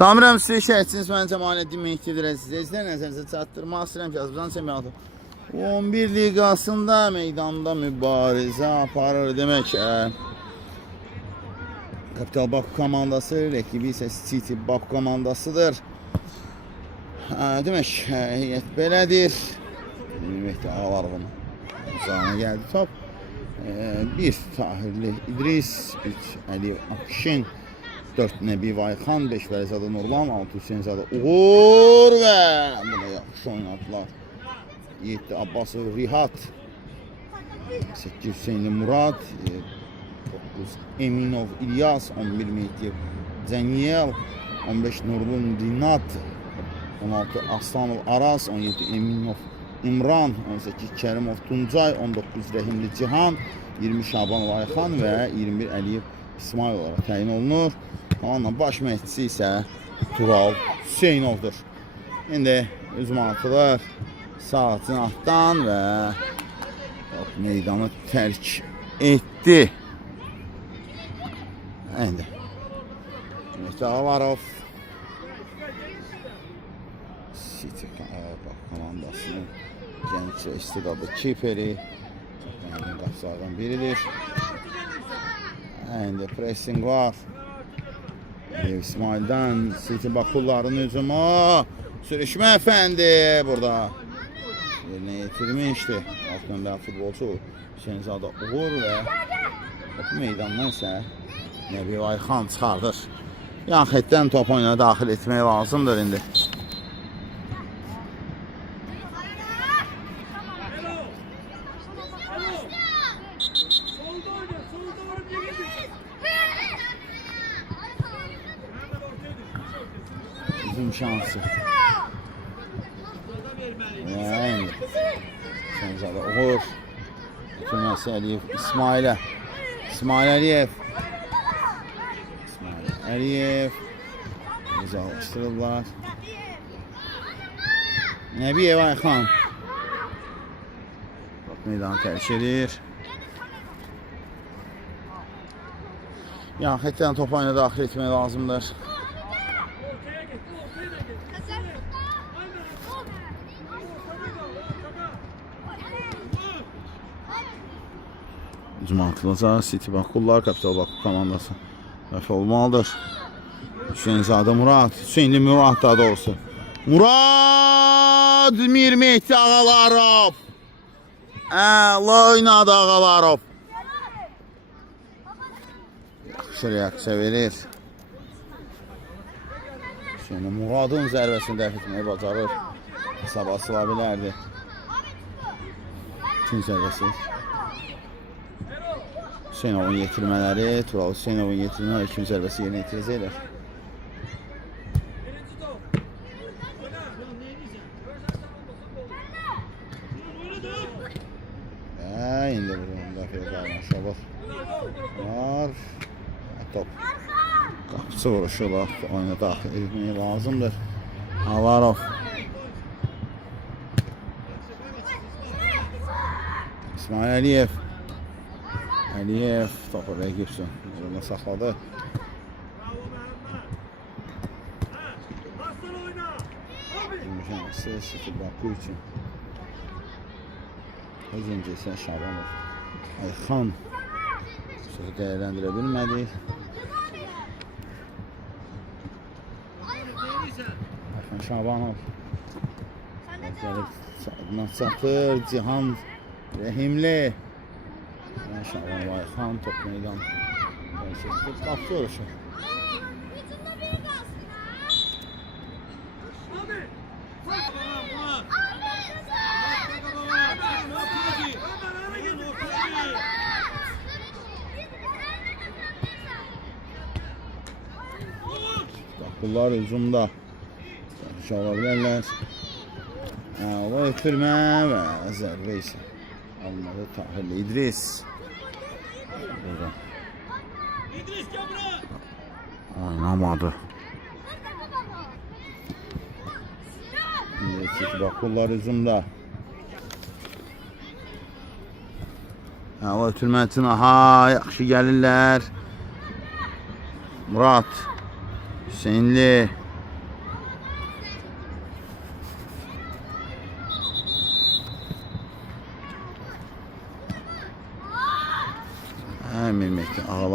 Samirəm sizi şəhətçiniz mən Cəmaləddin Mehdidir əzizlər. Sizlər nəzərinizə çatdırmaq istəyirəm ki, Azərbaycan çempionatı 11 liqasında meydanda mübarizə aparır demək. Kapital Baku komandası, rəqibi isə City Baku komandasıdır. Demək, heyət belədir. Mehdi Ağalarıqın uzağına gəldi top. 1 Tahirli İdris, 3 Əliyev Akşin, 4 Nəbi Vayxan, 5 Vəlizadə Nurlan, 6 Hüseynzadə Uğur və buna yaxşı oynadılar. 7 Abbasov Rihat, 8 Hüseynli Murad, 9 Eminov İlyas, 11 Mehdiyev Cəniyel, 15 Nurlun Rinat, 16 Aslanov Aras, 17 Eminov İmran, 18 Kərimov Tuncay, 19 Rəhimli Cihan, 20 Şabanov Ayxan və 21 Əliyev İsmail olaraq təyin olunur. Onunla baş məhdisi isə Tural Hüseynovdur. İndi üzmantılar sağ cinahdan və meydanı tərk etdi. İndi Mehdi Ağalarov City komandasının gənc və istedadlı kiperi qapılardan biridir. İndi pressing var. İsmail'dən City Bakulların hücumu. Sürüşmə əfəndi burada yerinə yetirmişdi. Alt nömrəli futbolçu Hüseynzadə Uğur və meydandan isə Nəbi Vayxan çıxardır. Yan xətdən top oyuna daxil etmək lazımdır indi. Bizim şansı. Yani Hüseynzadə Uğur, Tüməsi Əliyev İsmail'e. İsmail Əliyev. İsmail Əliyev. Uzaqlaşdırırlar. Nəbiyev Ayxan. Meydanı tərk edir. Yan xətdən top oyuna daxil etmək lazımdır. Cümatılacaq City Bakullar, Kapital Baku komandası dəfə olmalıdır. Hüseynzadə Murad, Hüseynli Murad daha doğrusu. Murad Mir Mehdi Ağalarov. Oynadı Ağalarov. Yaxşı reaksiya verir. Hüseynli Muradın zərbəsini dəf etməyi bacarır. Hesaba sıla bilərdi. İkinci zərbəsi. Hüseynovun yetirmələri, Tural Hüseynovun yetirmələri ikinci zərbəsi yerinə yetirəcəklər. İndi burada müdafiə qalmışlar. Var. Top. Qapısı vuruşurlar. Oyuna daxil etmək lazımdır. Ağalarov. İsmail Əliyev. Əliyev topu rəqibsin. Yoluna saxladı. Şansı City Baku üçün. Hücumcu isə Şabanov Ayxan sözü dəyərləndirə bilmədi. Ayxan Şabanov sağdan çatır. Cihan Rəhimli. Şabanov Ayxan top meydan qapısı oluşur. Bunlar hücumda yarış alabilirler. O ötürmə və zərbə isə almadı Tahirli İdris. Burada oynamadı. City Bakullar hücumda. O ötürmə üçün yaxşı gəlirlər. Murat Hüseynli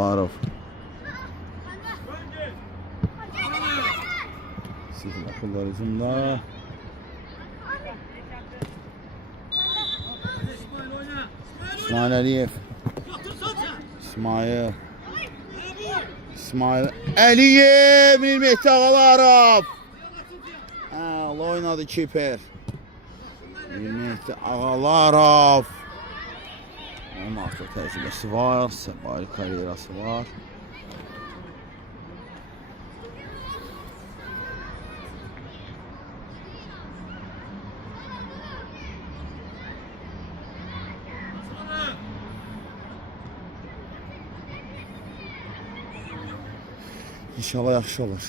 Ağalarov. City Bakırlar hücumda. İsmail Əliyev. İsmail Əliyev, Mehdi Ağalarov. Oynadı kiper. Mehdi Ağalarov. Onun artıq təcrübəsi var, səfari karyerası var. İnşallah yaxşı olur.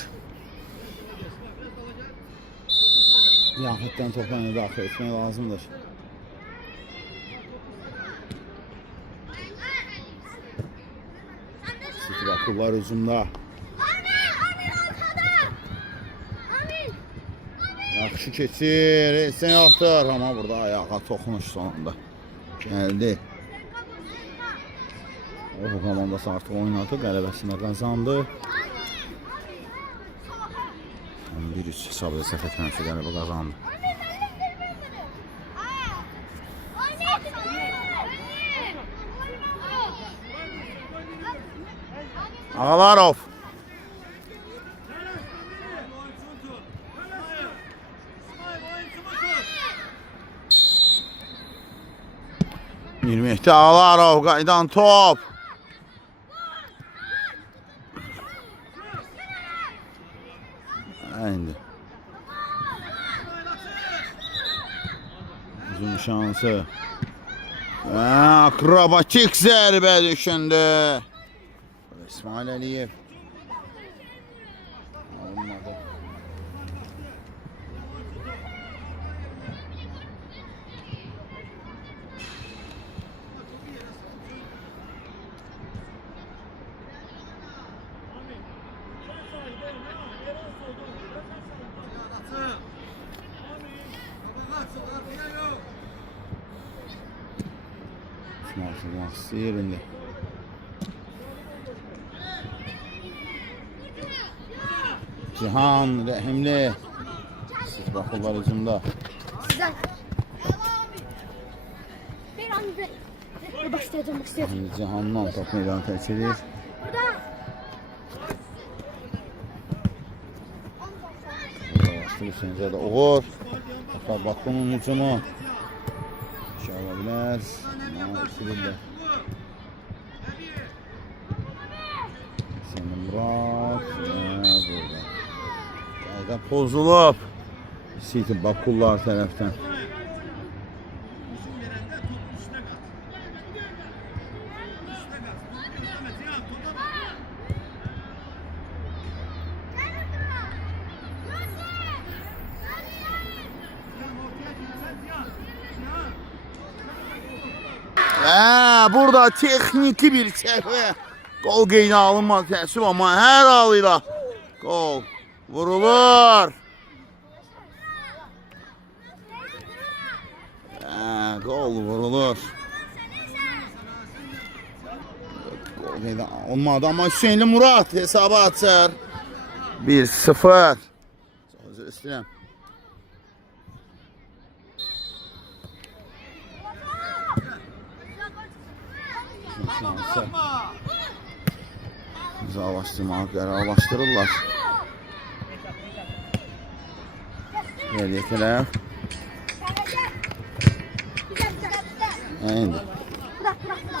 Yaxiddən topa daxil etmək lazımdır. City Bakırlar hücumda. Yaxşı keçir, etsən yoxdur. Amma burada ayağa toxunuş sonunda gəldi. Bu komandası artıq oynadı, qələbəsini qazandı. 1-3 hesabda səhv etməmişsə qələbə qazandı. Ağalarov. Mehdi Ağalarov qaydan top. İndi. Uzun şansı. Akrobatik zərbə düşündü. İsmail Əliyev. Olmadı. İsmail yerinde. Cihan Rəhimli. City Bakırlar hücumda. Sizden. Bir anda başlayacağım. Cihan'dan top meydan keçirir. Hüseyin de Uğur. Bakımın hücumu. Olabilir. İkiliyle. Senin Murat. Burada. Qayda pozulub. City Bakırlar tərəfdən. Burada texniki bir səhvə gol qeydə alınmaz təəssüf, amma hər halıyla gol vurulur. Gol vurulur. Gol qeydə alınmadı, amma Hüseynli Murat hesabı açır. 1-0. Özür istəyirəm. İmzalaşdırmağı qərarlaşdırırlar. Geriyə tərəf. İndi.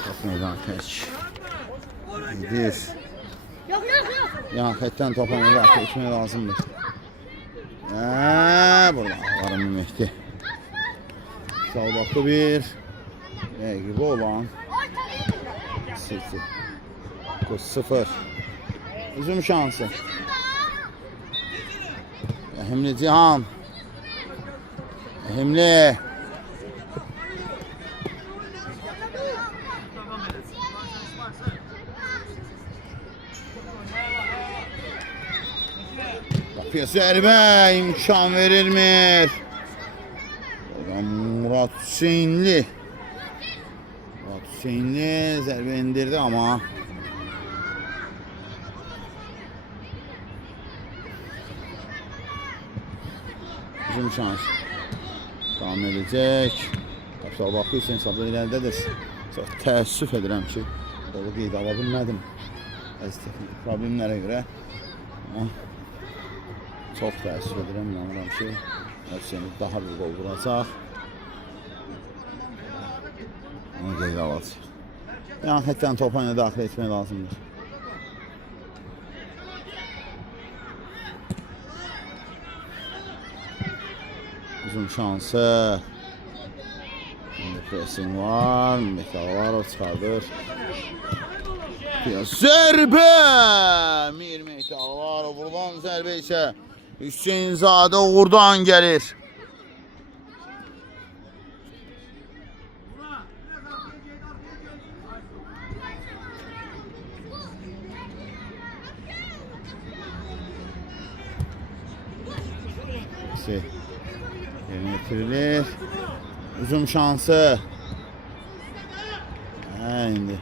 Top meydan tək. Bir. Yan xətdən topa müdafiə etmək lazımdır. Burada var Mehdi. Salbatlı bir. Gibi olan. City. 9-0. Uzun şansı. Rəhimli Cihan. Rəhimli. Kapıya zərbə imkan verilmir. Murat Hüseynli. Hüseynli zərbə indirdi, amma Hücum şansı. Devam edəcək. Kapital Bakı üçün hesabda irəlidədir. Çox təəssüf edirəm ki, qolu qeyd ala bilmədim. Əziz texnik problemlərə görə. Çox təəssüf edirəm, inanıram ki, Hüseyin daha bir qol vuracaq. Onu qeyd alacaq. Yəni, hətdən topa ilə daxil etmək lazımdır. Uzun şansı. Şimdi pressing var. Mekalarov çıxardır. Zərbə! Mir Mekalarov vurulan zərbə isə Hüseynzadə Uğurdan gəlir. Yerine getirilir. Uzun şansı. İndi.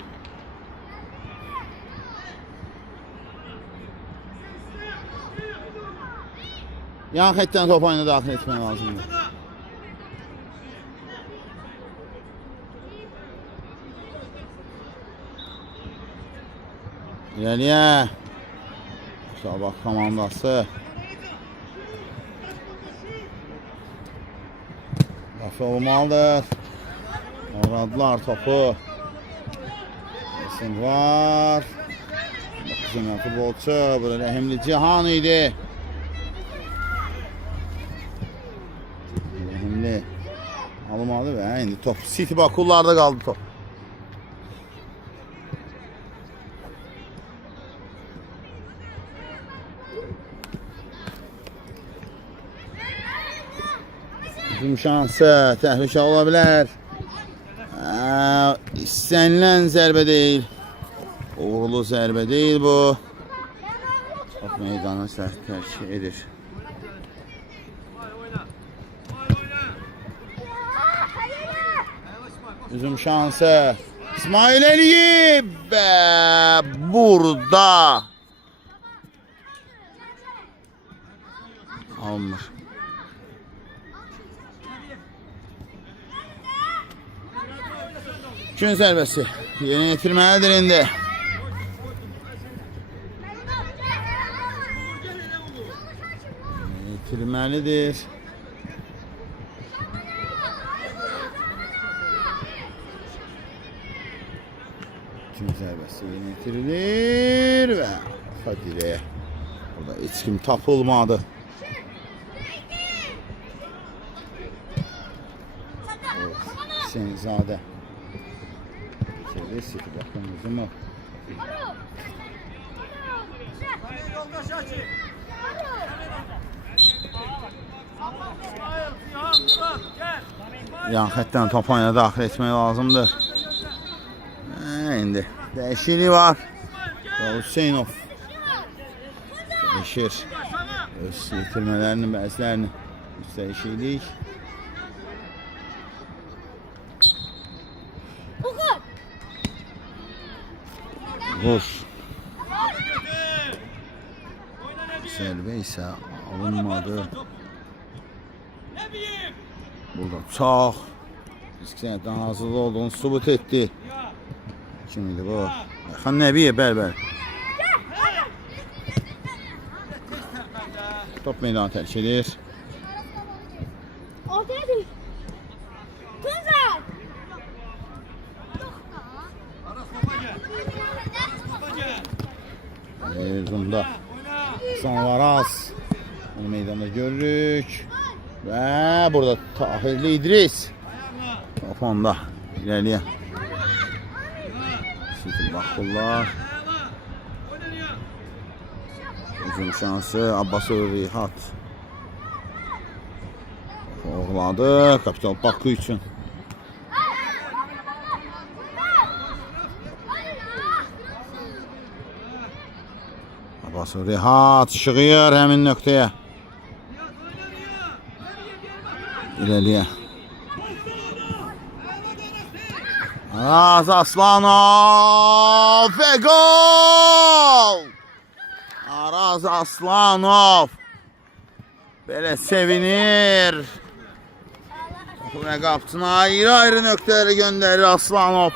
Yan xətdən top oyuna daxil etmək lazımdır. İləliyə. Sabah komandası. Lafı olmalıdır. Aradılar topu. Kesin var. Bakızın futbolçu. Burada Rəhimli Cihan idi. Rəhimli almadı və indi top City Bakullarda qaldı top. Hücum şansı, təhlükə ola bilər. İstənilən zərbə deyil. Uğurlu zərbə deyil bu. Top meydanı sərt tərk edir. Hücum şansı. İsmail Əliyev və burada alınmır. Gün zərbəsi yerinə yetirməlidir indi. Yetirməlidir. Gün zərbəsi yerinə yetirilir və Fadiləyə. Burada heç kim tapılmadı. Hüseynzadə. City bakın uzun mu? Yan xətdən top oyuna daxil etmək lazımdır. İndi dəyişiklik var. Hüseynov dəyişir. Öz yitirmələrinin bəzilərini dəyişiklik. Vur. Zərbə isə alınmadı. Burada çox risk sənətdən hazırlı olduğunu sübut etdi. Kim idi bu? Xan Nəbiyev, bəli. Top meydanı tərk edir. Uzunda Hasan Varaz. Onu meydanda görürük. Və burada Tahirli İdris. Top onda iləliyə. City Bakullar. Uzun şansı Abbasov Rihat. Oğladı Kapital Bakı üçün. Abbasov Rihat şığıyır həmin nöqtəyə. İləliyə. Araz Aslanov və gol! Araz Aslanov Belə sevinir. Və qapısına ayrı-ayrı nöqtələri göndərir Aslanov.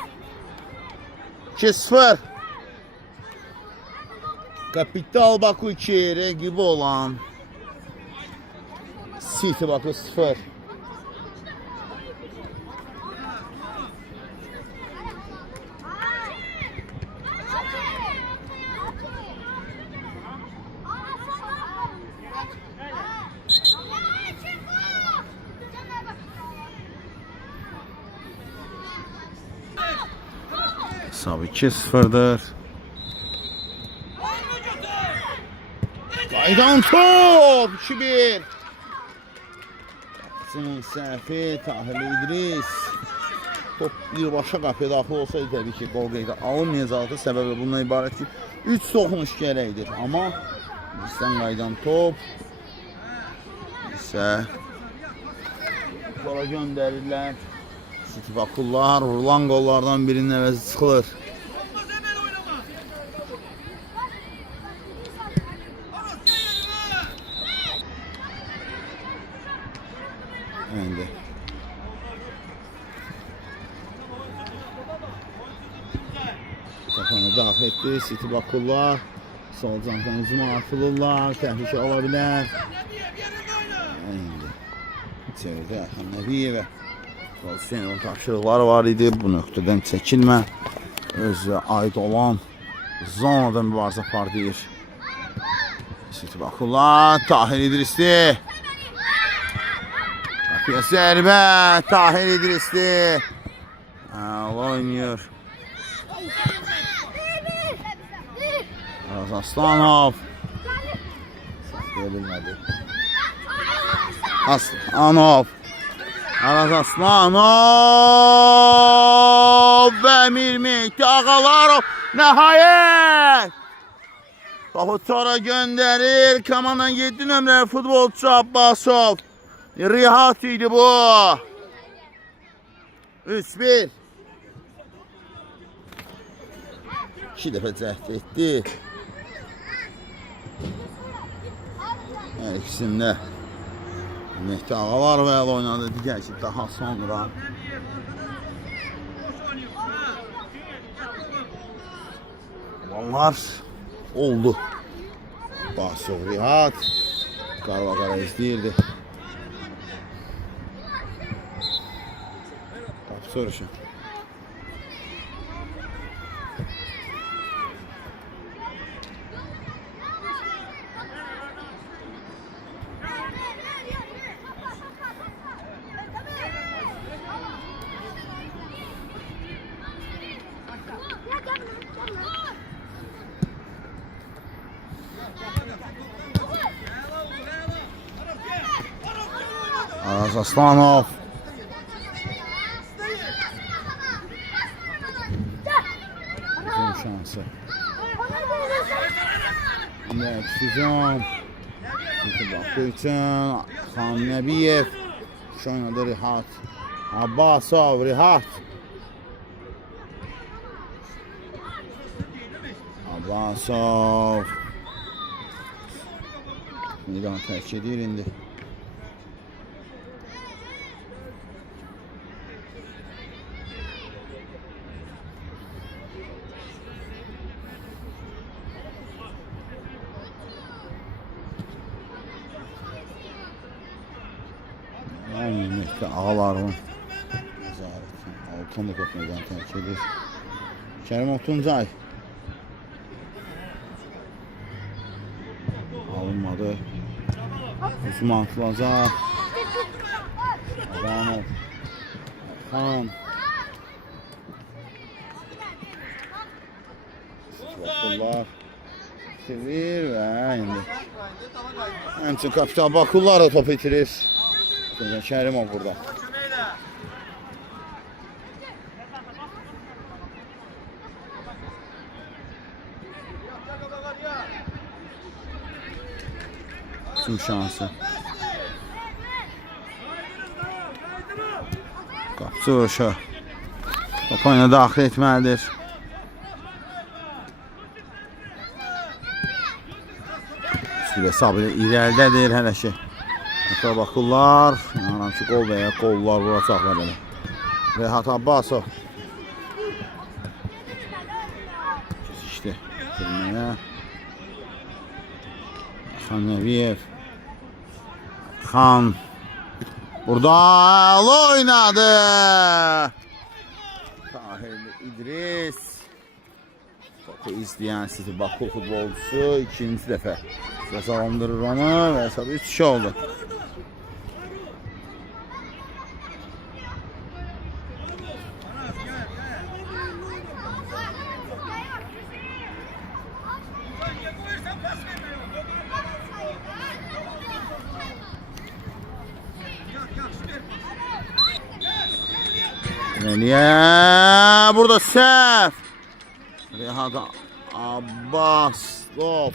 2-0. Kapital Baku 2, rəqibi olan City Baku 0. Hesab 2-0'dır. Qaydan top 2-1. Qapısının səhvi Tahir İdris. Top birbaşa qapıya daxil olsaydı təbii ki qol qeydə alınmayacaktı. Səbəbi bundan ibarət ki 3 toxunuş gərəkdir. Amma bizdən qaydan top isə qola göndərirlər. City Bakullar vurulan qollardan birinin əvəzi çıxılır. İndi Kafanı daxil etdi City Bakullar. Sol candan hücuma atılırlar. Təhlükə ola bilər. İndi çevirdi Ərxan Nəbiyevə. Senin tapşırıqları var idi. Bu nöqtədən çəkilmə. Özü aid olan zonada mübarizə aparır. City Bakullar. Tahir İdrisli. Qapıya zərbə. Tahir İdrisli. Oynuyor. Araz Aslanov. Verilmədi. Aslanov. Araz Aslanov və Emir Mehdi Ağalarov nəhayət topu tora göndərir. Komandanın 7 nömrəli futbolçu Abbasov. Rihat idi bu. 3-1. 2 dəfə cəhd etdi. Hər ikisində Mehdi Ağalarov əl oynadı. Digər ki daha sonra onlar oldu. Basov Rihat Qarabağara izləyirdi. Qapı soruşun. Araz Aslanov. Uzun şansı. Sizon. Bakı üçün Xan Nəbiyev. Şöynadı Rihat. Abbasov Rihat. Abbasov. Meydanı tərk edir indi. Mehdi Ağalarov Altan da top meydanı tərk edir. Kərim Otuncay alınmadı. Hücuma atılacaq. Adamov Xan Bakullar sevir və indi həmçin Kapital Bakullar da top itirir. Kərimov burada. Tüm şansı. Qapıcı vuruşu. Top oyuna daxil etməlidir. Üstü hesabı irəlidədir hələ ki. Hatta bakırlar. İnanam ki qol veya qollar vuracaqlar belə. Rehat Abbasov. İşte bitirməyə. Xan Nəbiyev. Xan. Burada oynadı. Tahirli İdris. Topu izleyen sizi Bakı futbolcusu ikinci dəfə cəzalandırır onu və hesabı 3-2 oldu. Niye? Burada səhv. Rehat Abbasov.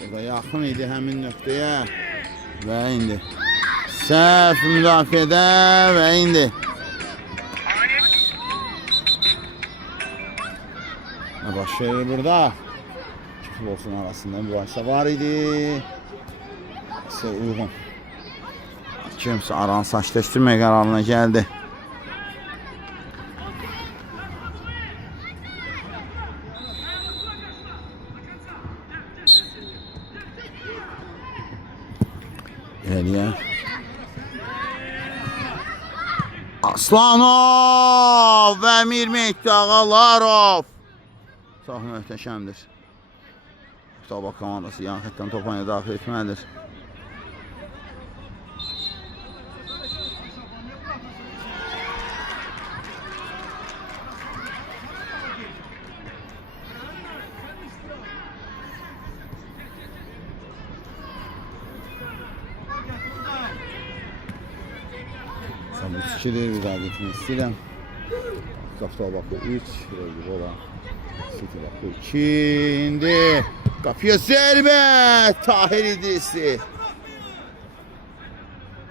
Burada yaxın idi həmin nöqtəyə. Və indi səhv müdafiədə və indi baş verir burada. İki futbolçunun arasında mübahisə var idi. İsə uyğun. Kimsə aranı saçleşdirmək qərarına gəldi. İleriye. Aslanov ve Mirmehdi Ağalarov. Çox möhtəşəmdir. Tabak komandası yan xətdən topa daxil etməlidir. Bu ikidir, bir daha getmək istəyirəm. Qapıda bakı 3, rəqib olan City bakı 2. İndi qapıya zərbə Tahir İdrisli.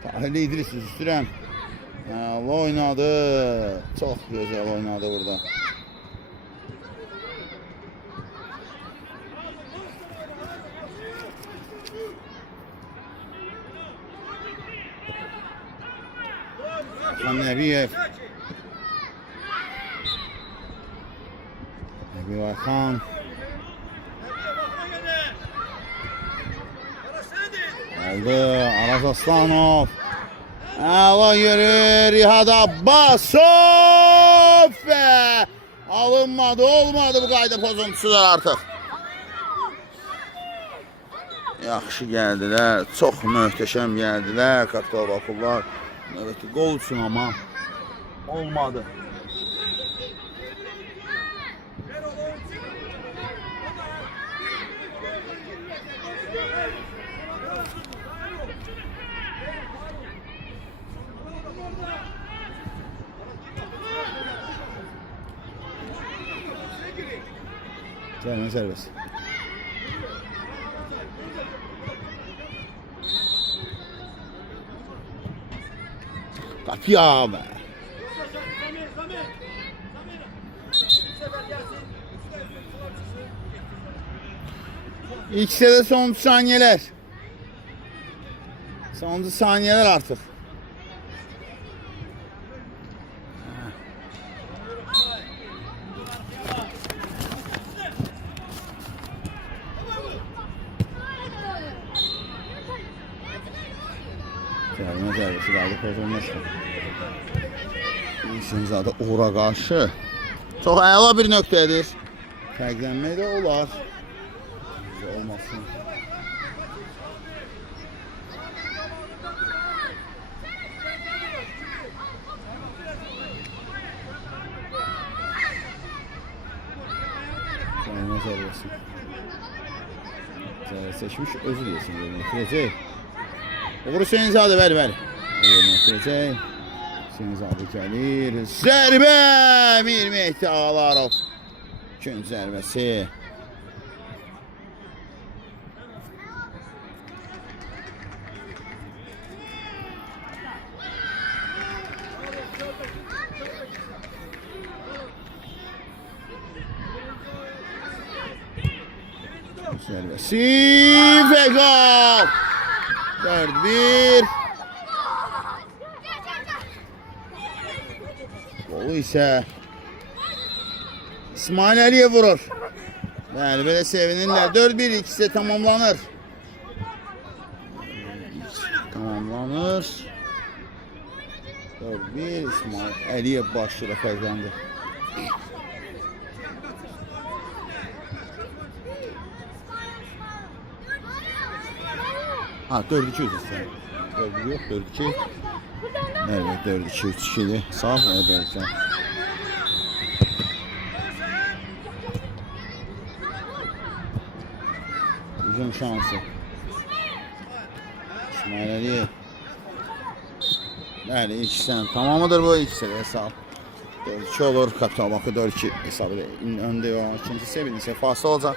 Tahir İdris üstürəm. Oynadı. Çox gözəl oynadı burada. Xan Nəbiyev. Nəbiyev Ayxan. Aldı Araz Aslanov. Əla yürür Rehat Abbasov. Alınmadı, olmadı bu qayda pozuntusular artıq. Yaxşı gəldilər, çox möhtəşəm gəldilər Kapital Bakılar. Evet, gol üçün ama olmadı. Cərimə zərbəsi. Kapıya be. İkisi de son saniyeler. Son saniyeler artık. Gəlmə zərbəsi qaldı pozulmuşdur. İşinizada uğra qarşı çox əla bir nöqtədir. Fərqlənmək də olar. Olmasın. Gəlmə zərbəsi. Zərbəsi seçmiş, özü desin. Gəlməkəcək. Uğur Hüseyinzadə ver. Gəlməkəcək. Hüseyinzadə gəlir. Zərbə! Mirmehdi Ağalarov. Gün zərbəsi. Zərbəsi və qol! 4-1. Golu isə İsmail Əliyev vurur. Bəli, belə sevinirlər. 4-1 ikisi tamamlanır. Tamamlanır. 4-1 İsmail Əliyev başlayır fərqləndi. Ha, 4-2 üzrəsən. 4-1 yox, 4-2. Evet, 4-2, 3-2'li. Sağ ol, evet. Hücum şansı. İsmail Əliyev. Bəli, ikisindən tamamıdır bu ikisi də hesab. 4-2 olur. Kapital Bakı 4-2 hesabı önde var. İkinci sevinirsə fasıl olacaq.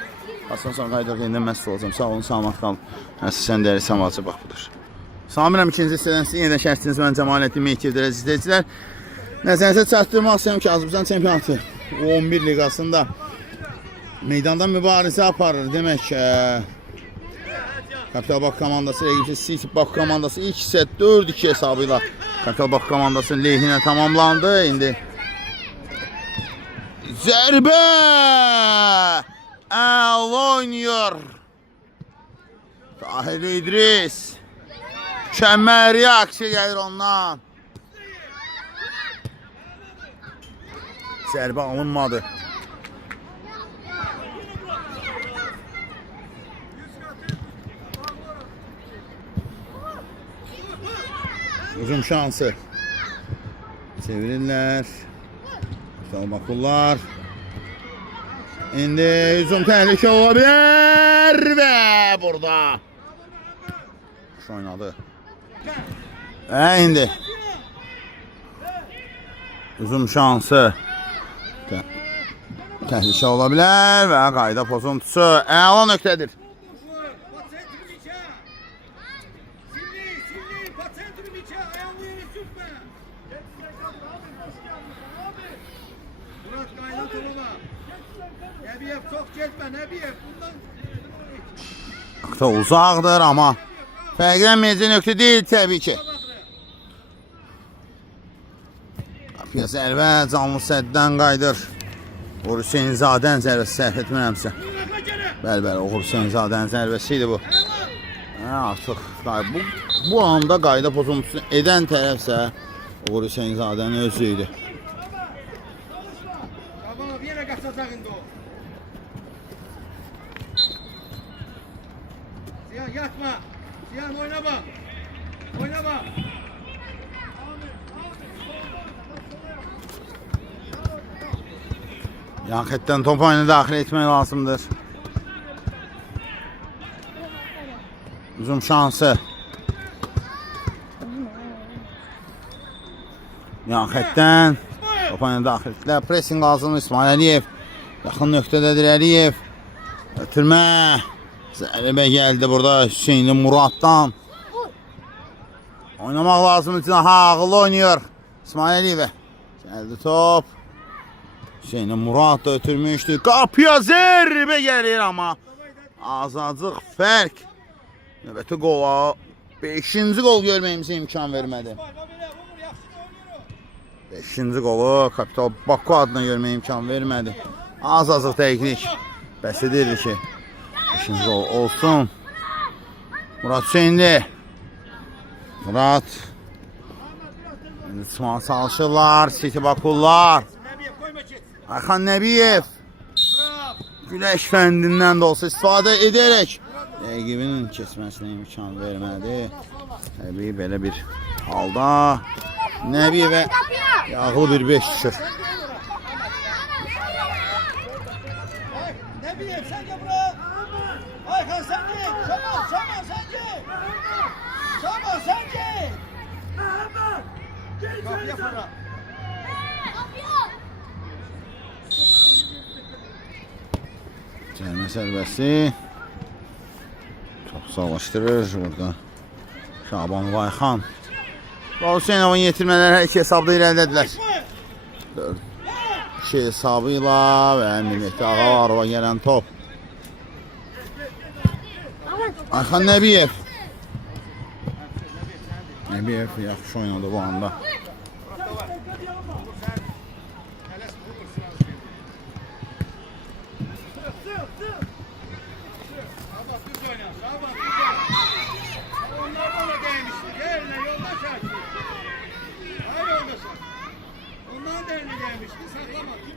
Aslan sonra qaydaq yenidən məsəl olacağım. Sağ olun, salamat qalın. Sən dəyərli Səmalcı bax budur. Samirəm, ikinci hissədən sizin yenə şərtiniz mən Cəmaləddin Mehdiyev izləyicilər. Nəzərinizə çatdırmaq istəyirəm ki, Azərbaycan çempionatı 11 liqasında meydanda mübarizə aparır. Demək Kapital Bakı komandası rəqibçisi City Bakı komandası ilk hissə 4-2 hesabı ilə Kapital Bakı komandasının lehinə tamamlandı. İndi zərbə əla oynuyor Tahir İdris. Mükemmel reaksiya gəlir ondan. Zərbə alınmadı. Hücum şansı. Çevirirlər. Salmakullar. İndi hücum təhlükə ola bilər və burada oynadı. İndi hücum şansı. Təhlükə ola bilər və qayda pozuntusu əla nöqtədir. Nöqtə uzaqdır, amma fərqlənməyəcək nöqtə deyil təbii ki. Qapıya zərbə canlı səddən qaydır. Uğur Hüseynzadənin zərbəsi səhv etmirəmsə. Bəli, Uğur Hüseynzadənin zərbəsi idi bu. Artıq bu anda qayda pozuntusu edən tərəfsə Uğur Hüseynzadənin özü idi. Yatma. Siyan oynama. Oynama. Yan xəttdən top oyunu daxil etmək lazımdır. Hücum şansı. Yan xəttdən top oyunu daxil etdilər. Pressing lazımdır İsmail Əliyev. Yaxın nöqtədədir Əliyev. Ötürmə. Zərbə gəldi burada Hüseynli Muraddan. Oynamaq lazım için ağıllı oynuyor İsmail Əliyevə. Gəldi top. Hüseynli Murad da ötürmüşdü. Qapıya zərbə gəlir amma azacıq fərq. Növbəti qola 5-ci qol görməyimizə imkan vermədi. 5-ci qolu Kapital Bakı adına görməyə imkan vermədi. Azacıq dəqiqlik bəs edirdi ki 5-ci qol olsun. Murad Hüseynli. Murad. İndi çalışırlar. City Bakullar. Ayxan Nəbiyev. Güləş fəndindən də olsa istifadə edərək rəqibinin keçməsinə imkan vermədi. Təbii belə bir halda Nəbiyevə yağlı bir 5 düşür. Nəbiyev sen de bura. Ayxan sen de. Şaman sen de. Şaman sen de. Kapıya fırla. Cəlmə sərbəsi çok savaşdırır burada Şaban və Ayxan. Hüseynovun yetirmələri hər iki hesabda irəlidədirlər. 4-2 hesabı ilə və Mehdi Ağalarova gələn top. Ayxan Nəbiyev. Nəbiyev yaxşı oynadı bu anda. Onlar bana gelmişti. Yerine yoldaş artık. Hayır yoldasın. Ondan da eline gelmişti. Saklama. Kim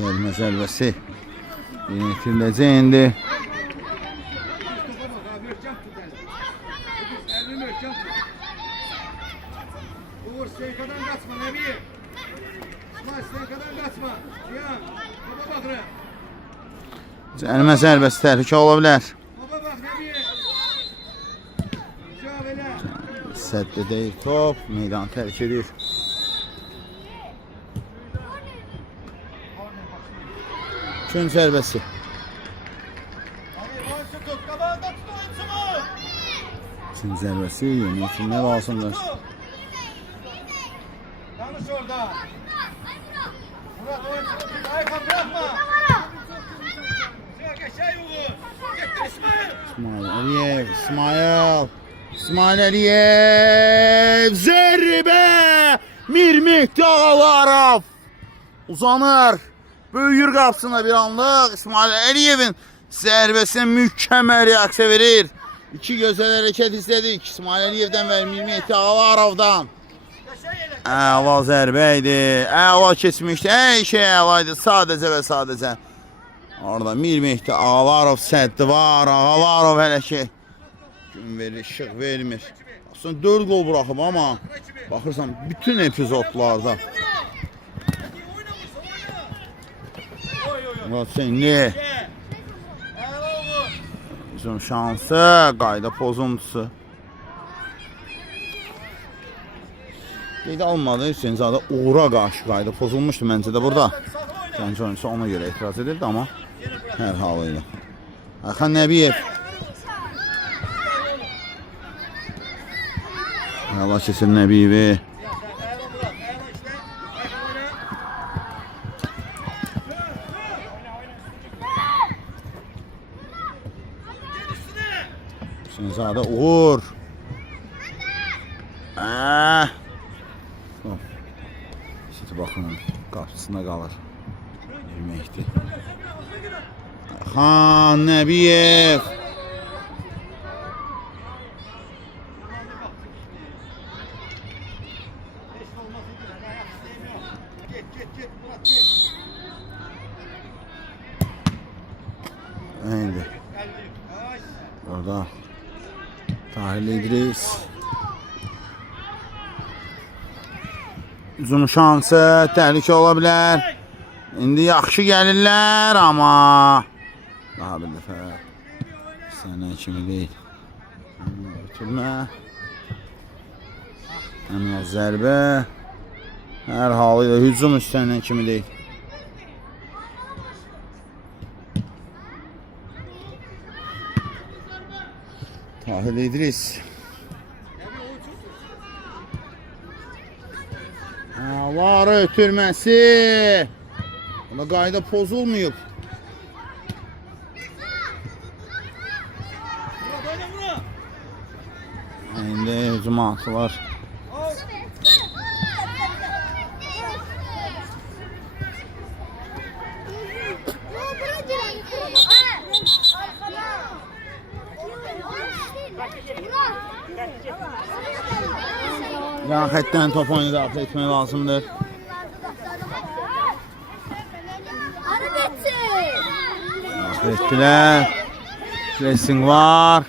Cəlmə zərbəsi yenitiləcək indi. Uğur Seykadan kaçma Nebi. İsmail Seykadan kaçma. Cihan. Baba bakırı. Cəlmə zərbəsi təhlükə ola bilər. Baba bak Nebi. Cihan elə. Səddə deyil top, meydan tərk edir. Kün zərbəsi. Hadi oyuncu tut. Kabağında tut oyuncumu. Kün zərbəsi yenitilmək lazımdır. Yanlış orada. Murat oyuncu tut. Aykan bırakma. Sıra geçey Uğur. Gittir İsmail. İsmail Əliyev, İsmail Əliyev, zərbə! Mirmehdi Ağalarov uzanır. Böyür qapısına bir anlıq. İsmail Əliyevin zərbəsinə mükəmməl reaksiya verir. İki gözəl hərəkət izlədik. İsmail Əliyevdən və Mirmehdi Ağalarovdan. Əla zərbə idi. Əla keçmişdi. Ey şey əla idi. Sadəcə və sadəcə. Orada Mirmehdi Ağalarov səddi var. Ağalarov hələ ki gün verir, işıq vermir. Aslında 4 gol buraxıb ama baxırsan bütün epizodlarda Murat Hüseynli bizim şansı, qayda pozuntusu qeydə alınmadı. Hüseynzadə Uğur'a qarşı qayda pozulmuşdu məncə də burada. Gənc oyuncusu ona görə etiraz edirdi ama hər halıyla. Ayxan Nəbiyev Allah keçir Nəbiyevi. Hüseynzadə Uğur. Siti baxın qapısında qalır. Mirmehdi. Ayxan Nəbiyev. Indi. Orada Tahir İdris. Uzun şansı, təhlükə ola bilər. İndi yaxşı gəlirlər amma daha bir dəfə sənə kimi deyil. Bitirmə. Həmin o zərbə hər halıyla hücum üstəndən kimi deyil. Tahir İdris. Var ötürməsi. Buna qayda pozulmayıb. İndi hücuma atılır. Yan xəttdən top oyunu daxil etmək lazımdır. Daxil etdilər. Pressing var.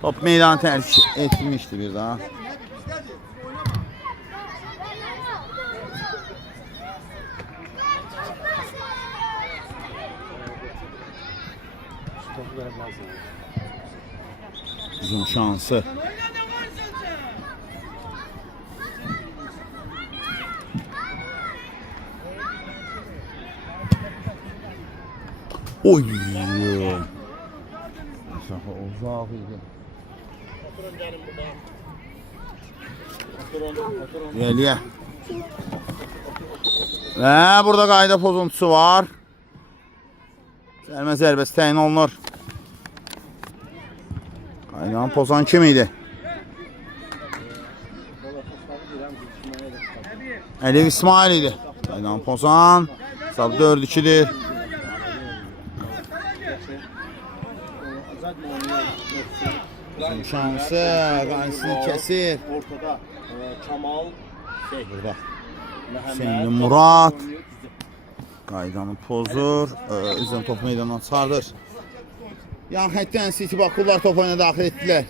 Top meydan tərk etmişdi bir daha. Uzun şansı. Oy. Uzaq idi. Gəliyə. Və burada qayda pozuntusu var. Sərmə zərbəsi təyin olunur. Qaydan pozan kim idi? Əliyev İsmail idi. Qaydan pozan. Hesab 4-2'dir. Uzun şansı. Qaysını kesir. Ortada Kamal Burada. Hüseyinli Murad. Qaydanı pozur. Üzən top meydandan çıxardır. Yan xəttdən City Bakular top oyuna daxil etdilər.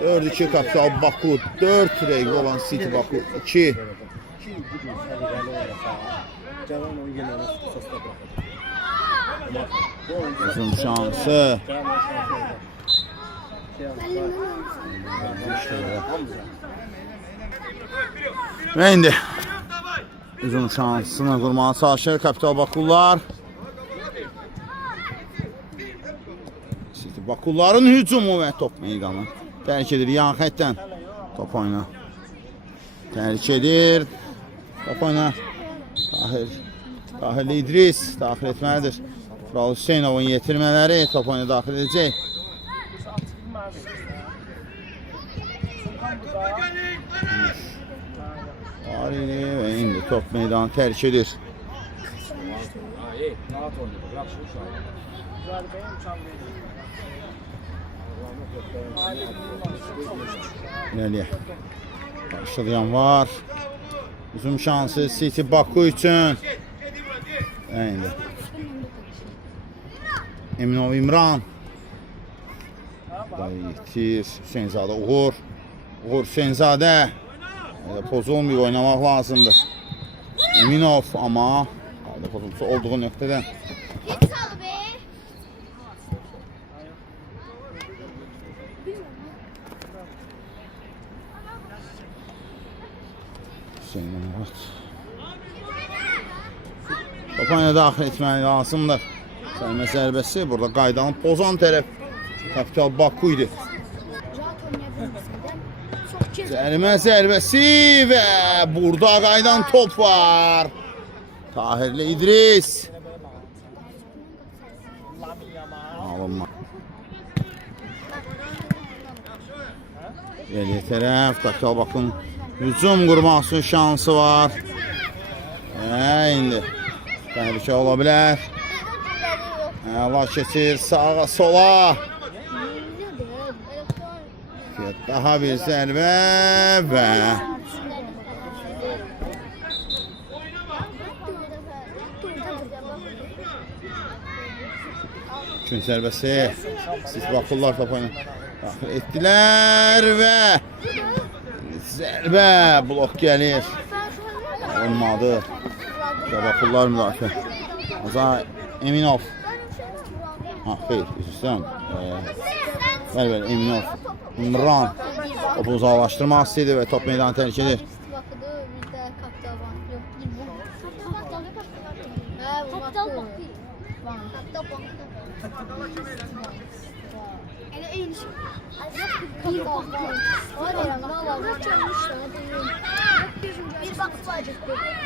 4-2 Kapital Baku. 4 rəqib olan City Baku 2. Uzun şansı. Və indi uzun şansını qurmağa çalışır Kapital Bakular. City Bakuların hücumu və top meydanı. Tərk edir yan xəttdən. Top oyuna. Tərk edir. Top oyuna. Tahirli İdris daxil etməlidir. Tural Hüseynovun yetirmələri top oyuna daxil edəcək. Var idi və indi top meydanı tərk edir. İləliyə. Başlayan var. Uzun şansı City Baku üçün. İndi. Eminov İmran. Yitir. Hüseynzadə Uğur. Uğur Hüseynzadə. Pozulmayıb oynamaq lazımdır. Eminov ama pozulması olduğu nöqtədən. Hüseyin Murad. Top oyuna daxil etməli lazımdır. Sərmə zərbəsi burada qaydanı pozan tərəf Kapital Baku idi. Sərmə zərbəsi və burada qaydan top var. Tahirli İdris. Alınma. Geriyə tərəf Kapital Bakın hücum qurması şansı var. İndi təhlükə ola bilər. Əla keçir sağa sola. Daha bir zərbə və üçün zərbəsi siz Bakullar top oyunu daxil etdilər və zərbə blok gəlir. Olmadı. Bakullar müdafiə. Azar Eminov. Xeyr, üzrsən. Bəli, Eminov. İmran topu uzaqlaşdırmaq istəyir və top meydanı tərk edir.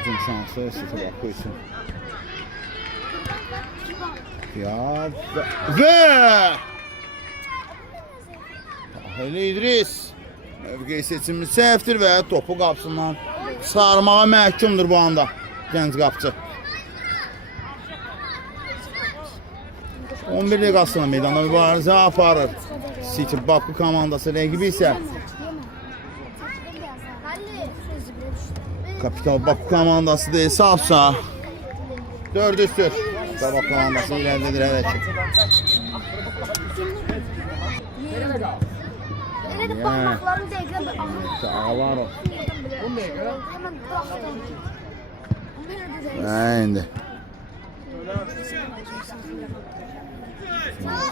Uzun şansı City Baku üçün. Və Tahirli İdris mövqeyi seçimli səhvdir və topu qapısından sarmağa məhkumdur bu anda gənc qapıcı. 11 liqasına meydana mübarizə aparır. City Baku komandası rəqibi isə Kapital Baku komandası da hesabsa 4-3'tür. Kapital Baku komandası ilerledir hərəkət. Ağlar o. İndi.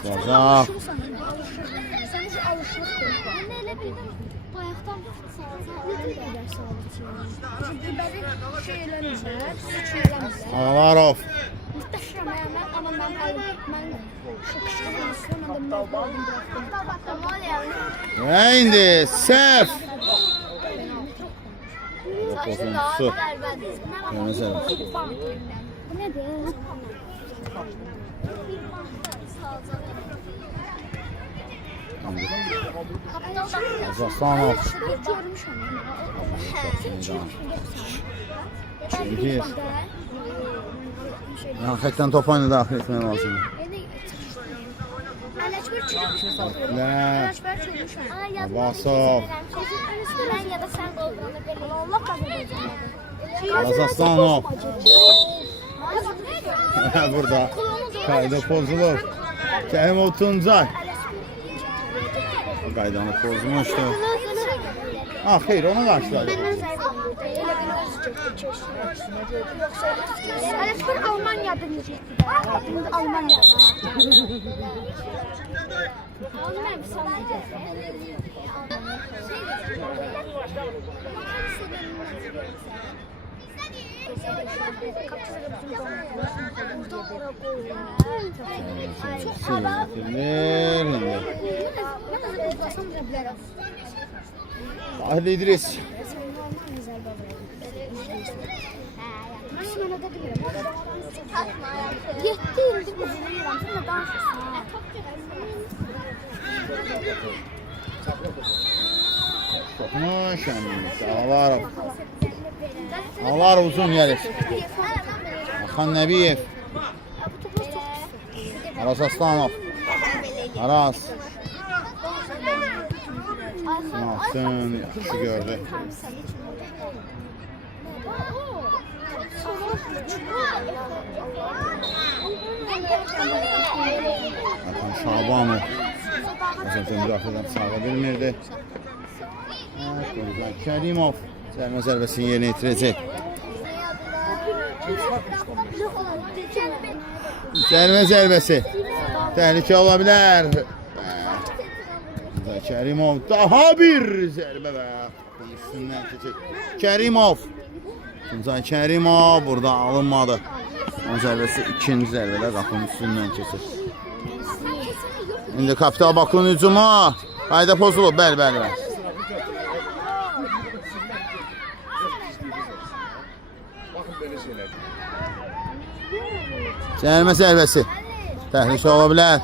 Bacaq. Ağlarov. Və indi səhv. Pozuntusu. Qazaxstanov. Görmüşəm. Bir. Yani xətdən top oyunu daxil etmək lazımdır. Abbasov. Ben ya da sen olduğunu belli. Allah kazanacak. Qazaxstanov. Burada qayda pozulur. Kərimov Tuncay. Qaydanı pozmuşdu. Ah, xeyr, onu qarşıladı. Ələkbər Almaniyada necəkdir? Almaniyada. Onu mən bir sanayacağım. Ahli İdris. Yetti ildir üzülüyorum. Sonra danışırsın. Çokmuş Ağlarov. Ağlarov uzun gelir. Hakan Nebiyev. Aras Aslanov. Aras. Sınavsın. Yaxşı gördü. Hakan Şabanov. Azərbaycan müdafiədən sağa bilmirdi. Kərimov cərimə zərbəsini yerinə yetirəcək. Cərimə zərbəsi təhlükə ola bilər. Kərimov daha bir zərbə və üstündən keçək. Kərimov. Tuncay Kərimov burada alınmadı. O zərbəsi ikinci zərbədə qapının üstündən keçir. İndi Kapital Bakının hücumu. Qayda pozulub. Bəli. Cərimə zərbəsi təhlükə ola bilər.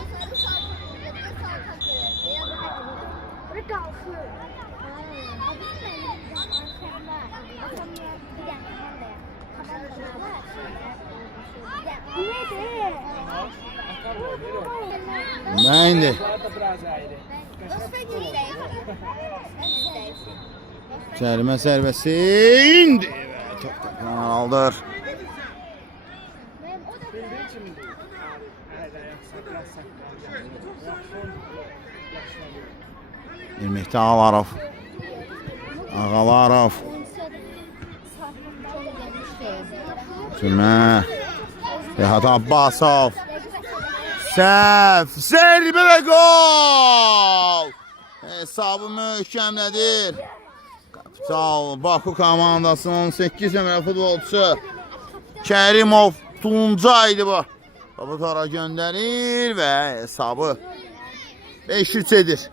Neydi? Cərimə zərbəsi indi. Çok aldır. Mehdi Ağalarov. Ağalarov. Cümə. Rehat Abbasov. Səhv. Zərbə və gol. Hesabı möhkəmlədir. Kapital Baku komandasının 18 nömrə futbolçusu Kərimov Tuncaydı bu. Tabutara göndərir və hesabı 5-3 edir.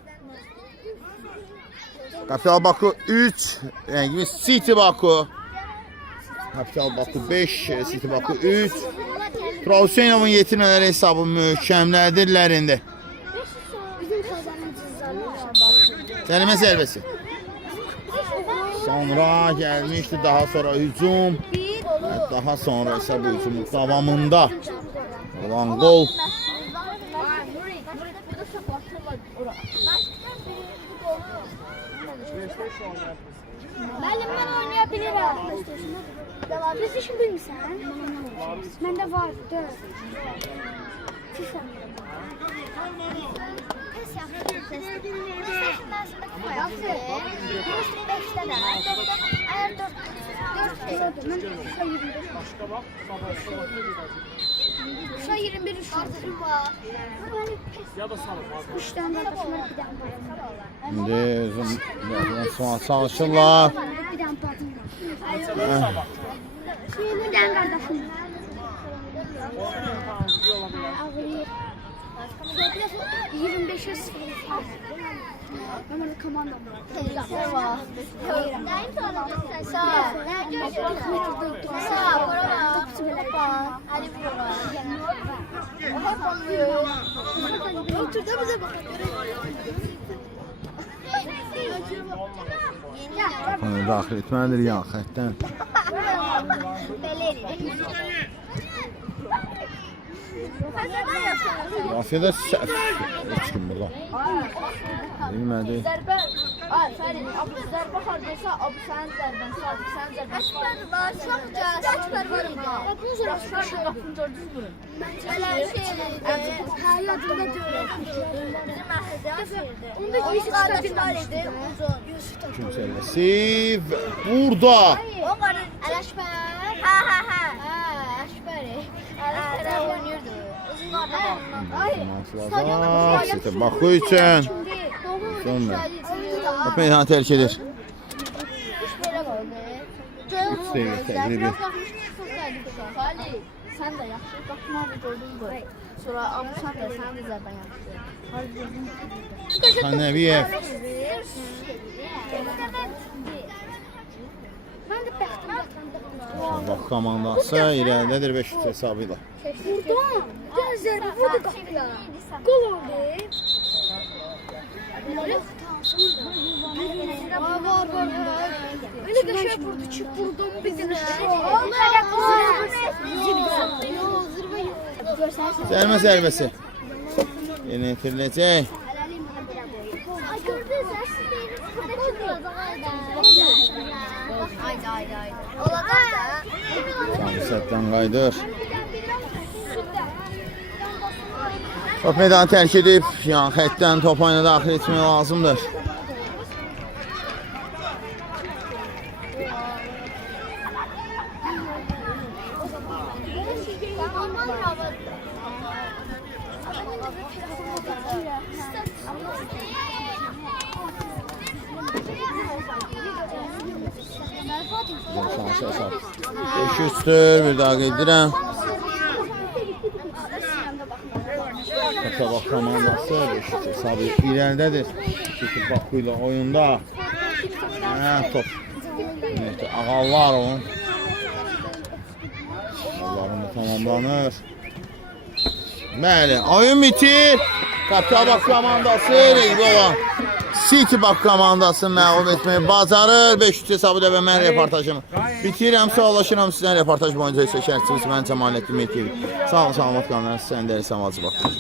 Kapital Baku 3, rəngimiz City Baku. Kapital Baku 5, City Baku 3. Hüseynovun yetirmələri hesabı möhkəmlədirlərində. Cərimə zərbəsi. Sonra gəlmişdi, daha sonra hücum. Daha sonra isə bu hücumun davamında olan gol. Ben oynayabilirim. Biz işin bilmirsən? Məndə var, 4. Şu an 21 uşaqlarım var. Ya da salım. 3 tane qardaşım var, bir dənə var. İndi sonra çalışırlar. Bir dənə bacım var. Bir dənə qardaşım var. Ağrıyır. 25'e 0. Ömer komanda. Sağ. Oturda bize bak. Onu daxil etməlidir yan xəttdən. Belə eləyir. Afiyədə səhv. Heç kim burada. Bilmədi. Zərbə, ay Fərid, abi zərbə hardaysa, abi sənin zərbən, sənin zərbən. Əsbər var, çox gəl. Əsbər var idi. Başlar da qapını gördünüz mü? Belə şey idi. Hə, yadımda deyil. Bizim məhəllədə onda Yusuf qardaşlar idi. Uzun. Kimsələsi burada. O qarı Ələşbər. Hə. Əşbəri. Ələşbər oynayırdı. Uzun qardaşlar. Sizə baxı üçün. Sonra. Bax, meydanı tərk edir. Belə qoydu. 3 dəqiqə təqribi. Fərid, sən də yaxşı qapını gördün qoy. Sonra abi sən də sənin də zərbən yaxşı. Xanəviyev. Mən də bəxtim Bax, komandası irəlidədir 5-3 hesabı ilə. Buradan bir zərbə vurdu qapıya. Gol oldu. Var. Öyle qəşəng vurdu ki, buradan bir dənə. Zərmə zərbəsi. Yenə itiriləcək. Ay gördünüz, siz deyiniz, buradakı duracaq. Haydi. Olacaq da. Səhvdən qayıdır. Top meydanı tərk edib, yan xəttdən top oyuna daxil etmək lazımdır. Şansı hesab. 500'tür, bir daha qeydirəm. Sabah komandası 500 hesabı irəlidədir. Çünki Baku ilə oyunda. Top. Ağallar onun. Ağallarında tamamlanır. Bəli, oyun bitir. Qatabaq komandası rəqibi olan City Baku komandası məğlub etməyi bacarır. 500 hesabı da və mən reportajımı bitirəm. Sağlaşıram sizdən reportaj boyunca isə şərhçimiz mən Cəmaləddin Mehdiyev. Sağ olun, salamat qalın. Sən də Səmacı Baku.